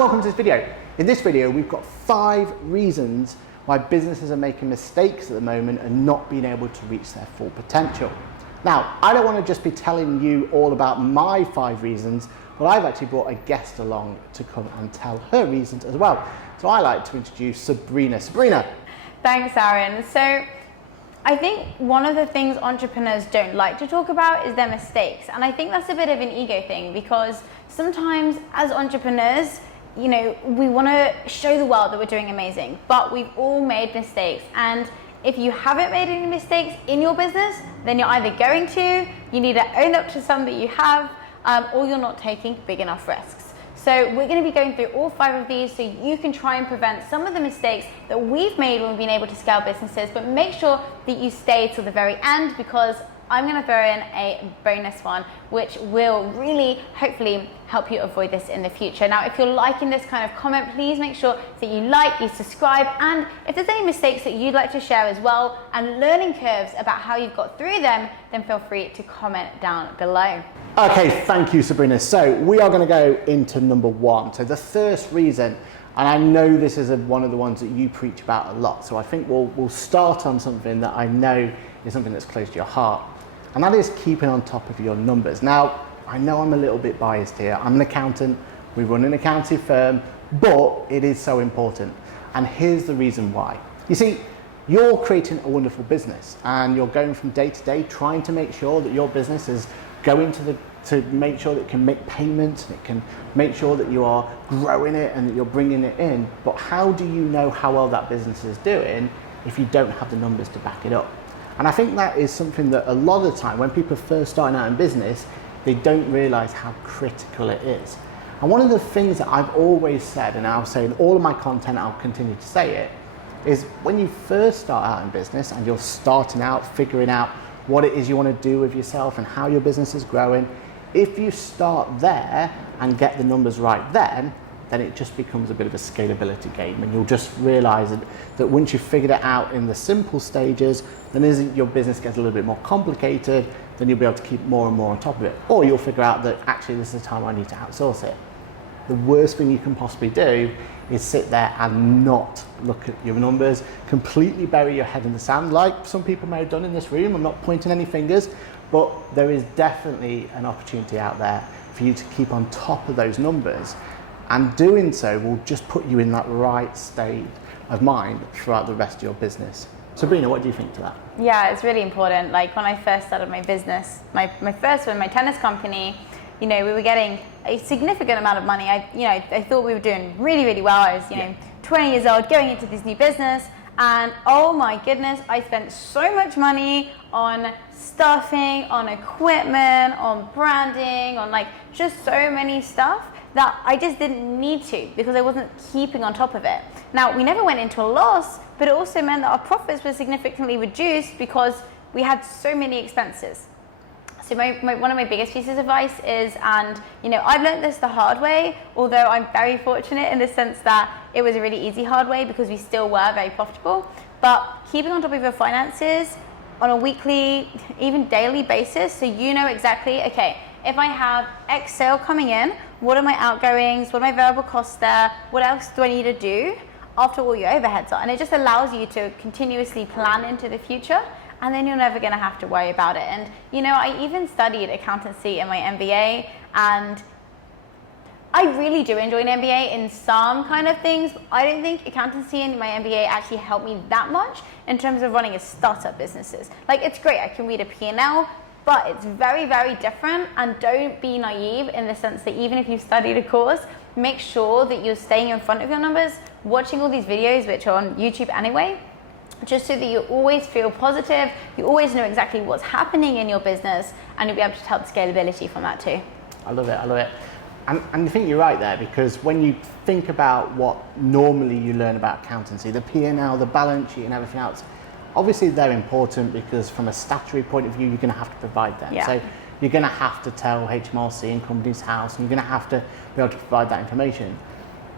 welcome to this video. In this video, we've got 5 reasons why businesses are making mistakes at the moment and not being able to reach their full potential. Now, I don't want to just be telling you all about my 5 reasons, but I've actually brought a guest along to come and tell her reasons as well. So I like to introduce Sabrina. Sabrina. Thanks, Aaron. So I think one of the things entrepreneurs don't like to talk about is their mistakes. And I think that's a bit of an ego thing, because sometimes as entrepreneurs, you know, we want to show the world that we're doing amazing, but we've all made mistakes. And if you haven't made any mistakes in your business, then you're either going to, you need to own up to some that you have, or you're not taking big enough risks. So we're going to be going through all 5 of these so you can try and prevent some of the mistakes that we've made when we've been able to scale businesses, but make sure that you stay till the very end, because I'm going to throw in a bonus one which will really hopefully help you avoid this in the future. Now, if you're liking this kind of comment, please make sure that you like, you subscribe, and if there's any mistakes that you'd like to share as well and learning curves about how you've got through them, then feel free to comment down below. Okay, thank you, Sabrina. So we are going to go into number 1. So the first reason, and I know this is one of the ones that you preach about a lot, so I think we'll start on something that I know is something that's close to your heart, and that is keeping on top of your numbers. Now, I know I'm a little bit biased here. I'm an accountant, we run an accounting firm, but it is so important. And here's the reason why. You see, you're creating a wonderful business and you're going from day to day trying to make sure that your business is going to make sure that it can make payments, and it can make sure that you are growing it and that you're bringing it in. But how do you know how well that business is doing if you don't have the numbers to back it up? And I think that is something that a lot of the time when people are first starting out in business, they don't realize how critical it is. And one of the things that I've always said, and I'll say in all of my content, I'll continue to say it, is when you first start out in business and you're starting out figuring out what it is you want to do with yourself and how your business is growing, if you start there and get the numbers right then it just becomes a bit of a scalability game, and you'll just realize that once you've figured it out in the simple stages, then as your business gets a little bit more complicated, then you'll be able to keep more and more on top of it. Or you'll figure out that actually this is the time I need to outsource it. The worst thing you can possibly do is sit there and not look at your numbers, completely bury your head in the sand, like some people may have done in this room. I'm not pointing any fingers, but there is definitely an opportunity out there for you to keep on top of those numbers. And doing so will just put you in that right state of mind throughout the rest of your business. Sabrina, what do you think to that? Yeah, it's really important. Like when I first started my business, my first one, my tennis company, you know, we were getting a significant amount of money. I thought we were doing really, really well. I was, 20 years old, going into this new business, and oh my goodness, I spent so much money on staffing, on equipment, on branding, on like just so many stuff that I just didn't need to, because I wasn't keeping on top of it. Now, we never went into a loss, but it also meant that our profits were significantly reduced because we had so many expenses. So one of my biggest pieces of advice is, and I've learned this the hard way, although I'm very fortunate in the sense that it was a really easy hard way because we still were very profitable, but keeping on top of your finances on a weekly, even daily basis, so you know exactly, okay, if I have X sale coming in, what are my outgoings, what are my variable costs there, what else do I need to do after all your overheads are? And it just allows you to continuously plan into the future, and then you're never going to have to worry about it. And I even studied accountancy in my MBA, and I really do enjoy an MBA in some kind of things. I don't think accountancy in my MBA actually helped me that much in terms of running a startup businesses. Like, it's great, I can read a P&L, but it's very, very different. And don't be naive in the sense that even if you've studied a course, make sure that you're staying in front of your numbers, watching all these videos, which are on YouTube anyway, just so that you always feel positive, you always know exactly what's happening in your business, and you'll be able to help scalability from that too. I love it, I love it. And I think you're right there, because when you think about what normally you learn about accountancy, the P&L, the balance sheet and everything else, obviously they're important because from a statutory point of view, you're going to have to provide them. Yeah. So you're going to have to tell HMRC and Companies House, and you're going to have to be able to provide that information.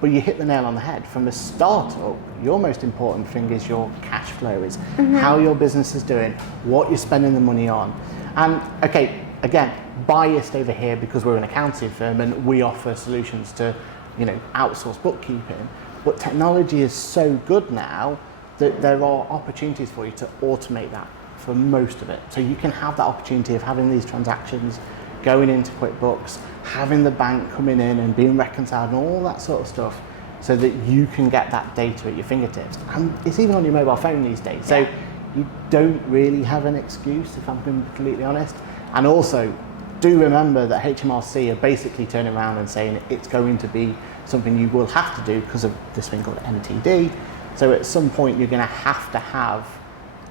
But you hit the nail on the head. From the startup, your most important thing is your cash flow, is how your business is doing, what you're spending the money on. And okay, again, biased over here because we're an accounting firm and we offer solutions to outsource bookkeeping. But technology is so good now that there are opportunities for you to automate that for most of it. So you can have that opportunity of having these transactions going into QuickBooks, having the bank coming in and being reconciled and all that sort of stuff, so that you can get that data at your fingertips. And it's even on your mobile phone these days. So you don't really have an excuse, if I'm being completely honest. And also, do remember that HMRC are basically turning around and saying it's going to be something you will have to do because of this thing called MTD. So at some point, you're going to have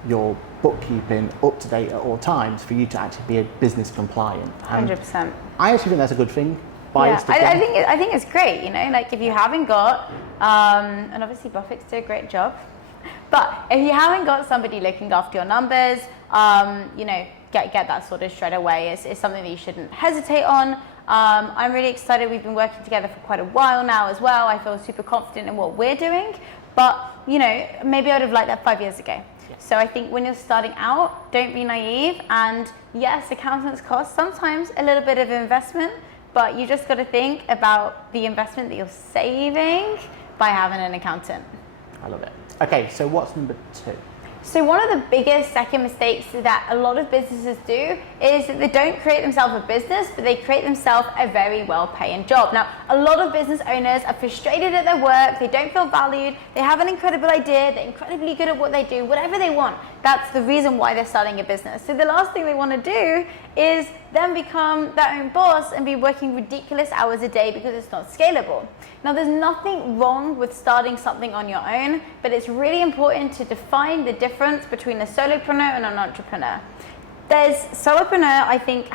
your bookkeeping up to date at all times for you to actually be a business compliant. And 100%. I actually think that's a good thing. I think it's great, like if you haven't got, and obviously Boffix do a great job, but if you haven't got somebody looking after your numbers, get that sorted straight away. It's something that you shouldn't hesitate on. I'm really excited. We've been working together for quite a while now as well. I feel super confident in what we're doing, but maybe I would have liked that 5 years ago. So I think when you're starting out, don't be naive. And yes, accountants cost sometimes a little bit of investment, but you just got to think about the investment that you're saving by having an accountant. I love it. Okay, so what's number 2? So one of the biggest second mistakes that a lot of businesses do is that they don't create themselves a business, but they create themselves a very well-paying job. Now, a lot of business owners are frustrated at their work, they don't feel valued, they have an incredible idea, they're incredibly good at what they do, whatever they want. That's the reason why they're starting a business. So the last thing they want to do is then become their own boss and be working ridiculous hours a day because it's not scalable. Now, there's nothing wrong with starting something on your own, but it's really important to define the difference between a solopreneur and an entrepreneur. There's solopreneur, I think,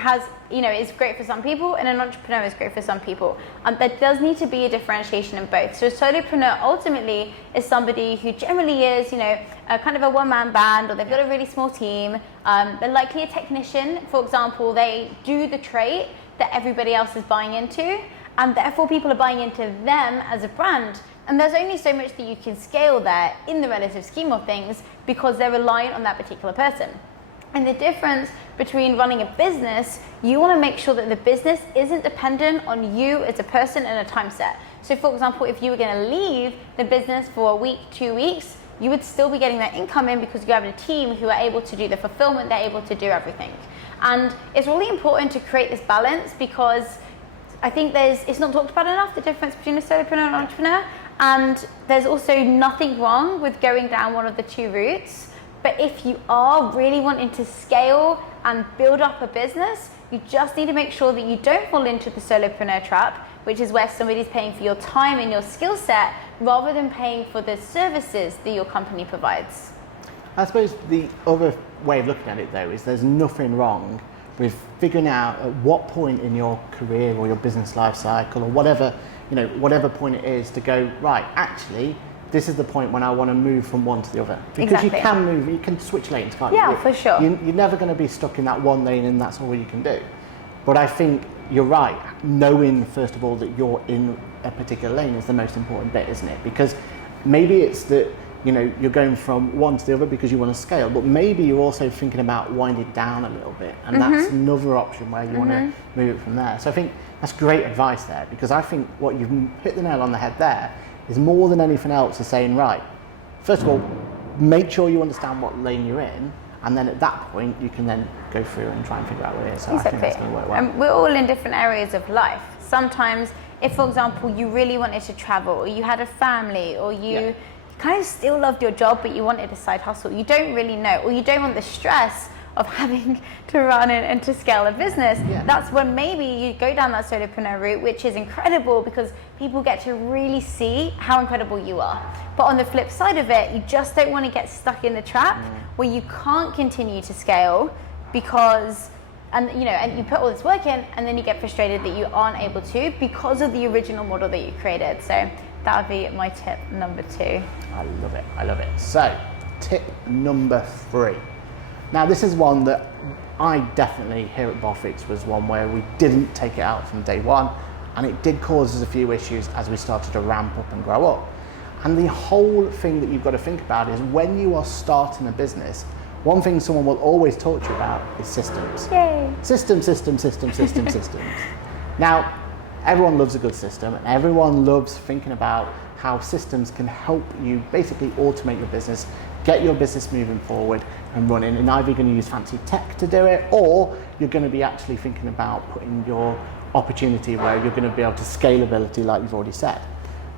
is great for some people, and an entrepreneur is great for some people. There does need to be a differentiation in both. So a solopreneur ultimately is somebody who generally is, a kind of a one-man band, or they've got a really small team. They're likely a technician. For example, they do the trait that everybody else is buying into, and therefore people are buying into them as a brand. And there's only so much that you can scale there in the relative scheme of things because they're reliant on that particular person. And the difference between running a business, you want to make sure that the business isn't dependent on you as a person and a time set. So for example, if you were going to leave the business for a week, 2 weeks, you would still be getting that income in because you have a team who are able to do the fulfillment, they're able to do everything. And it's really important to create this balance because I think it's not talked about enough, the difference between a solopreneur and an entrepreneur. And there's also nothing wrong with going down one of the two routes. But if you are really wanting to scale and build up a business, you just need to make sure that you don't fall into the solopreneur trap, which is where somebody's paying for your time and your skill set rather than paying for the services that your company provides. I suppose the other way of looking at it, though, is there's nothing wrong with figuring out at what point in your career or your business life cycle or whatever point it is to go, right, actually, this is the point when I want to move from one to the other. Because you can move, you can switch lanes, can't you? Yeah, for sure. You're never going to be stuck in that one lane and that's all you can do. But I think you're right. Knowing, first of all, that you're in a particular lane is the most important bit, isn't it? Because maybe it's that, you're going from one to the other because you want to scale, but maybe you're also thinking about winding down a little bit. And that's another option where you want to move it from there. So I think that's great advice there, because I think what you've hit the nail on the head there is more than anything else is saying, right, first of all, make sure you understand what lane you're in, and then at that point you can then go through and try and figure out what it is. So I think that's going to work well. And we're all in different areas of life. Sometimes if, for example, you really wanted to travel, or you had a family, or you kind of still loved your job but you wanted a side hustle, you don't really know, or you don't want the stress of having to run and to scale a business, that's when maybe you go down that solopreneur route, which is incredible because people get to really see how incredible you are. But on the flip side of it, you just don't want to get stuck in the trap where you can't continue to scale because, and you put all this work in and then you get frustrated that you aren't able to because of the original model that you created. So that would be my tip number 2. I love it. So tip number 3. Now, this is one that I definitely, here at Boffix, was one where we didn't take it out from day one, and it did cause us a few issues as we started to ramp up and grow up. And the whole thing that you've got to think about is when you are starting a business, one thing someone will always talk to you about is systems. Yay! Systems. Now, everyone loves a good system, and everyone loves thinking about how systems can help you basically automate your business, get your business moving forward and running. And either you're going to use fancy tech to do it, or you're going to be actually thinking about putting your opportunity where you're going to be able to scalability, like you've already said.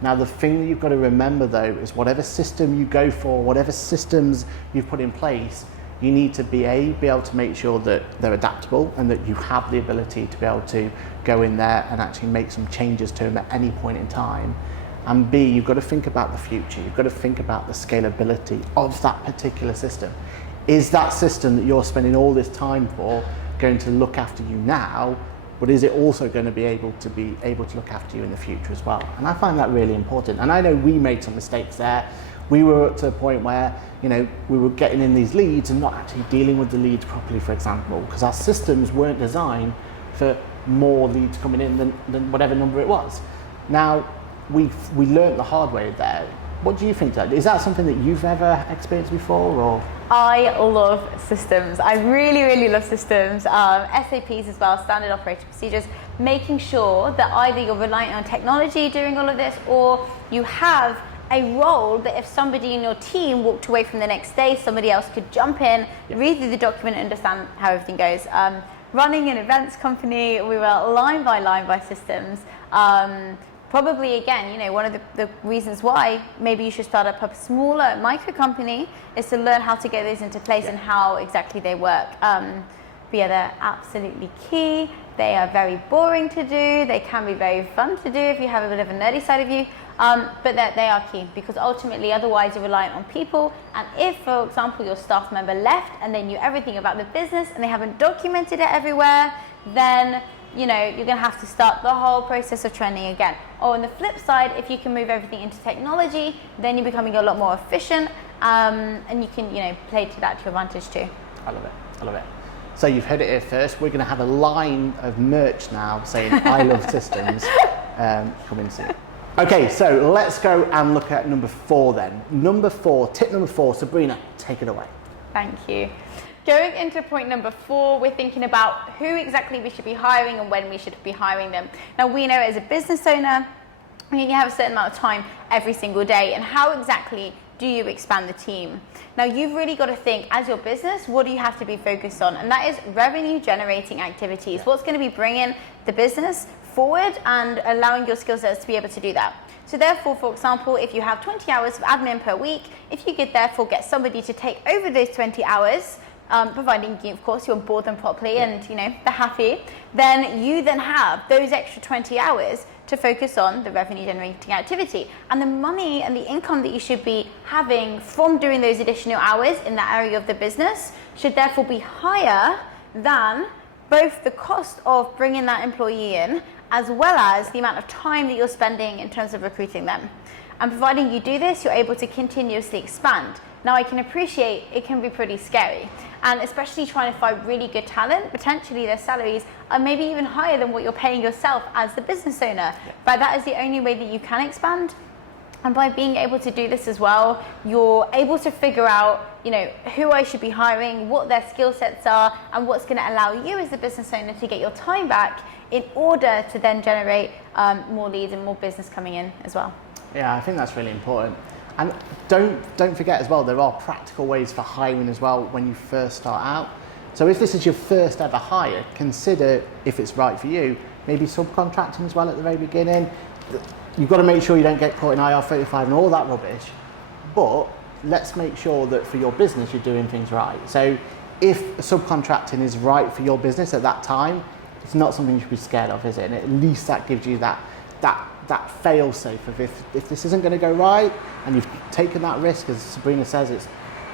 Now, the thing that you've got to remember though is whatever system you go for, whatever systems you've put in place, you need to be able to make sure that they're adaptable and that you have the ability to be able to go in there and actually make some changes to them at any point in time. And B, you've got to think about the future. You've got to think about the scalability of that particular system. Is that system that you're spending all this time for going to look after you now, but is it also going to be able to look after you in the future as well? And I find that really important. And I know we made some mistakes there. We were up to a point where, we were getting in these leads and not actually dealing with the leads properly, for example, because our systems weren't designed for more leads coming in than whatever number it was. Now, we learned the hard way there. What do you think? Is that something that you've ever experienced before, or? I love systems. I really, really love systems. SAPs as well, standard operating procedures, making sure that either you're reliant on technology during all of this, or you have a role that if somebody in your team walked away from the next day, somebody else could jump in, read through the document and understand how everything goes. Running an events company, we were line by systems. Probably again, one of the reasons why maybe you should start up a smaller micro company is to learn how to get those into place and how exactly they work. But yeah, they're absolutely key. They are very boring to do. They can be very fun to do if you have a bit of a nerdy side of you. But they are key, because ultimately otherwise you're reliant on people. And if, for example, your staff member left and they knew everything about the business and they haven't documented it everywhere, then you're going to have to start the whole process of training again. Or on the flip side, if you can move everything into technology, then you're becoming a lot more efficient, and you can play to that to your advantage too. I love it. So you've heard it here first. We're going to have a line of merch now saying I love systems coming soon. Okay, so let's go and look at number 4 then. Tip number 4, Sabrina, take it away. Thank you. Going into point number 4, we're thinking about who exactly we should be hiring and when we should be hiring them. Now, we know as a business owner, you have a certain amount of time every single day, and how exactly do you expand the team? Now, you've really got to think, as your business, what do you have to be focused on? And that is revenue generating activities. What's going to be bringing the business forward and allowing your skill sets to be able to do that. So therefore, for example, if you have 20 hours of admin per week, if you could therefore get somebody to take over those 20 hours, providing, of course, you onboard them properly and, they're happy, then you then have those extra 20 hours to focus on the revenue generating activity. And the money and the income that you should be having from doing those additional hours in that area of the business should therefore be higher than both the cost of bringing that employee in, as well as the amount of time that you're spending in terms of recruiting them. And providing you do this, you're able to continuously expand. Now, I can appreciate it can be pretty scary, and especially trying to find really good talent, potentially their salaries are maybe even higher than what you're paying yourself as the business owner. But that is the only way that you can expand. And by being able to do this as well, you're able to figure out, who I should be hiring, what their skill sets are, and what's going to allow you as the business owner to get your time back in order to then generate more leads and more business coming in as well. Yeah, I think that's really important. And don't forget as well, there are practical ways for hiring as well when you first start out. So if this is your first ever hire, consider if it's right for you, maybe subcontracting as well at the very beginning. You've got to make sure you don't get caught in IR35 and all that rubbish, but let's make sure that for your business you're doing things right. So if subcontracting is right for your business at that time, it's not something you should be scared of, is it? And at least that gives you that fail-safe of if this isn't going to go right and you've taken that risk, as Sabrina says, it's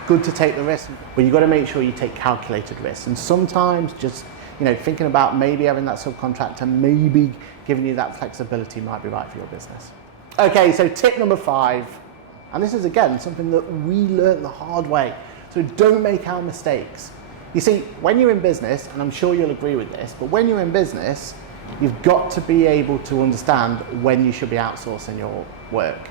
good to take the risk, but you've got to make sure you take calculated risks. And sometimes just thinking about maybe having that subcontractor, maybe giving you that flexibility might be right for your business. Okay, so tip number 5, and this is again something that we learned the hard way, so don't make our mistakes. You see, when you're in business, and I'm sure you'll agree with this, but when you're in business, you've got to be able to understand when you should be outsourcing your work.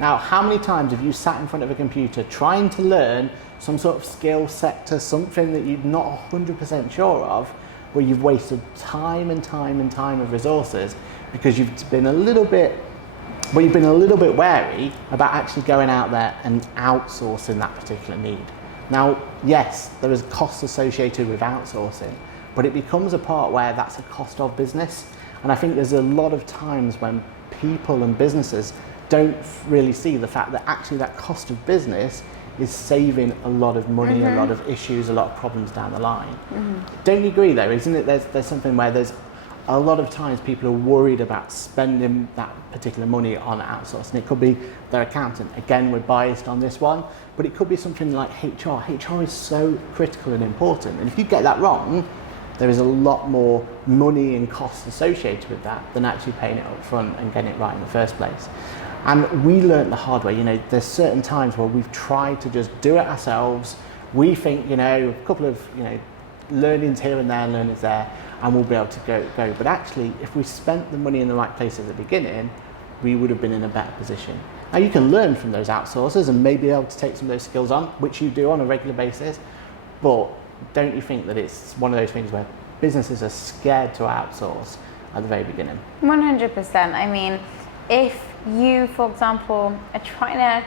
Now, how many times have you sat in front of a computer trying to learn some sort of skill sector, something that you're not 100% sure of, where you've wasted time and time and time of resources because you've been a little bit wary about actually going out there and outsourcing that particular need. Now, yes, there is costs associated with outsourcing, but it becomes a part where that's a cost of business. And I think there's a lot of times when people and businesses don't really see the fact that actually that cost of business is saving a lot of money, a lot of issues, a lot of problems down the line. Don't you agree though, isn't it? There's something where there's a lot of times people are worried about spending that particular money on outsourcing. It could be their accountant. Again, we're biased on this one, but it could be something like HR. HR is so critical and important. And if you get that wrong, there is a lot more money and costs associated with that than actually paying it up front and getting it right in the first place. And we learned the hard way. You know, there's certain times where we've tried to just do it ourselves. We think, you know, a couple of, you know, learnings here and there, learnings there, and we'll be able to go. But actually, if we spent the money in the right place at the beginning, we would have been in a better position. Now, you can learn from those outsourcers and maybe be able to take some of those skills on, which you do on a regular basis. But don't you think that it's one of those things where businesses are scared to outsource at the very beginning? 100%. I mean, if you, for example, are trying to,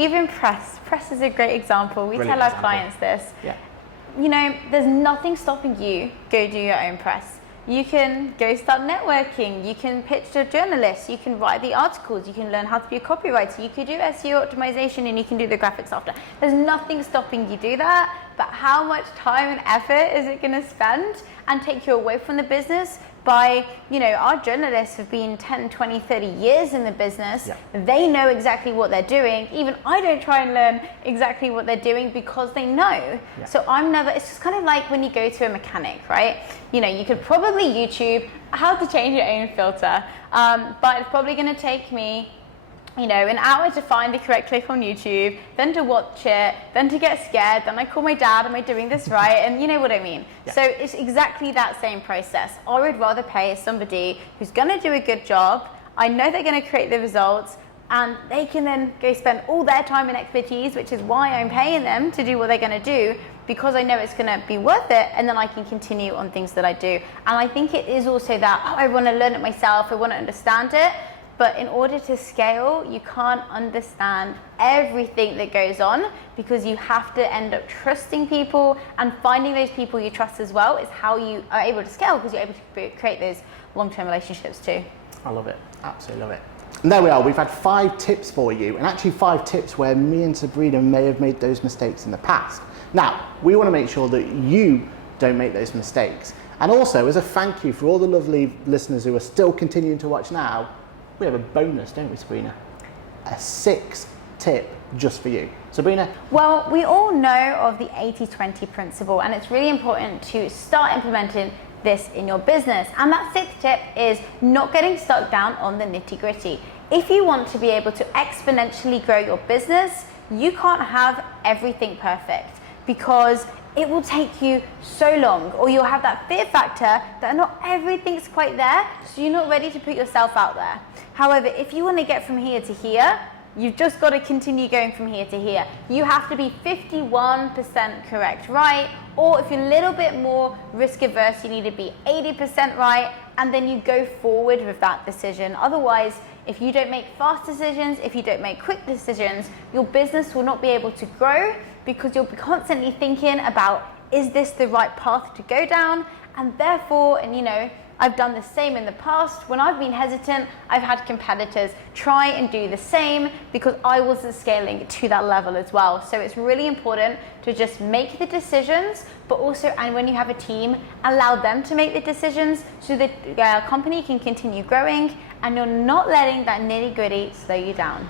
even press is a great example. We tell our clients this. Yeah. You know, there's nothing stopping you go do your own press. You can go start networking, you can pitch to journalists, you can write the articles, you can learn how to be a copywriter, you could do SEO optimization, and you can do the graphics after. There's nothing stopping you do that, but how much time and effort is it going to spend and take you away from the business? By, you know, our journalists have been 10, 20, 30 years in the business. Yeah. They know exactly what they're doing. Even I don't try and learn exactly what they're doing because they know. Yeah. So it's just kind of like when you go to a mechanic, right? You know, you could probably YouTube how to change your own filter, but it's probably going to take me, you know, an hour to find the correct click on YouTube, then to watch it, then to get scared, then I call my dad, am I doing this right? And you know what I mean? Yeah. So it's exactly that same process. I would rather pay somebody who's gonna do a good job, I know they're gonna create the results, and they can then go spend all their time and expertise, which is why I'm paying them to do what they're gonna do, because I know it's gonna be worth it, and then I can continue on things that I do. And I think it is also that, I wanna learn it myself, I wanna understand it, but in order to scale, you can't understand everything that goes on, because you have to end up trusting people, and finding those people you trust as well is how you are able to scale, because you're able to create those long-term relationships too. I love it, absolutely love it. And there we are, we've had 5 tips for you, and actually 5 tips where me and Sabrina may have made those mistakes in the past. Now, we want to make sure that you don't make those mistakes. And also, as a thank you for all the lovely listeners who are still continuing to watch now, we have a bonus, don't we, Sabrina? A 6th tip just for you. Sabrina? Well, we all know of the 80-20 principle, and it's really important to start implementing this in your business. And that 6th tip is not getting stuck down on the nitty-gritty. If you want to be able to exponentially grow your business, you can't have everything perfect, because it will take you so long, or you'll have that fear factor that not everything's quite there, so you're not ready to put yourself out there. However, if you want to get from here to here, you've just got to continue going from here to here. You have to be 51% correct, right? Or if you're a little bit more risk averse, you need to be 80% right, and then you go forward with that decision. Otherwise, if you don't make fast decisions, if you don't make quick decisions, your business will not be able to grow, because you'll be constantly thinking about, is this the right path to go down? And therefore, and you know, I've done the same in the past. When I've been hesitant, I've had competitors try and do the same, because I wasn't scaling to that level as well. So it's really important to just make the decisions, but also, and when you have a team, allow them to make the decisions, so that your company can continue growing, and you're not letting that nitty-gritty slow you down.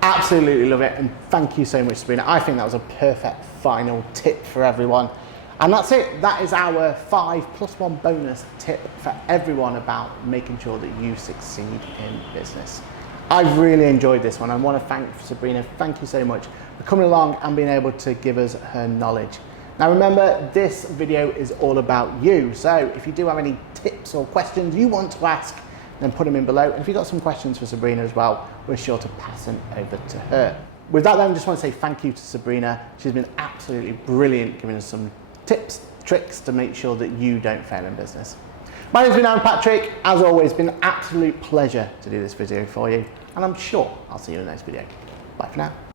Absolutely love it, and thank you so much, Sabrina. I think that was a perfect final tip for everyone. And that's it. That is our 5+1 bonus tip for everyone about making sure that you succeed in business. I've really enjoyed this one. I want to thank Sabrina. Thank you so much for coming along and being able to give us her knowledge. Now remember, this video is all about you. So if you do have any tips or questions you want to ask, then put them in below. And if you've got some questions for Sabrina as well, we're sure to pass them over to her. With that then, I just want to say thank you to Sabrina. She's been absolutely brilliant giving us some tips, tricks to make sure that you don't fail in business. My name's been Patrick. As always, been an absolute pleasure to do this video for you, and I'm sure I'll see you in the next video. Bye for now.